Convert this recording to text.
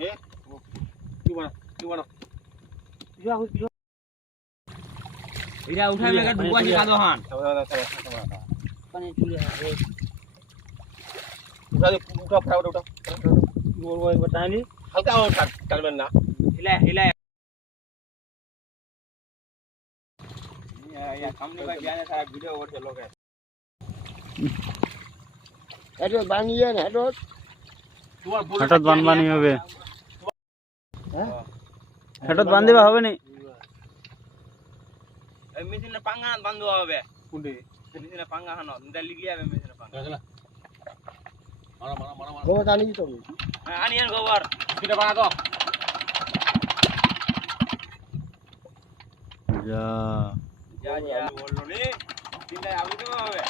এ কি বনা এটা উঠাই মেগা ডুবাছি কাদো হান পানি চলে আসে উঠা কি বলবো একবার টাইনি হালকা কাটবেন না হিলাই সামনে ভাই বিয়ানে সারা ভিডিও করছে লোকে এটা বানিয়ে না এটা হঠাৎ বানবানি হবে হঠাৎ বান্ধিবা হবে নি এই মেশিনে পাঙ্গা বান্ধ হবে কুন্ডে মেশিনে পাঙ্গা হানো নিদা লিগি যাবে মেশিনে পাঙ্গা মারা ও জানি তো আনিয়েন গোবর কিটা বানা তো যা যা বললো রে চিন্তা আবু কেমন হবে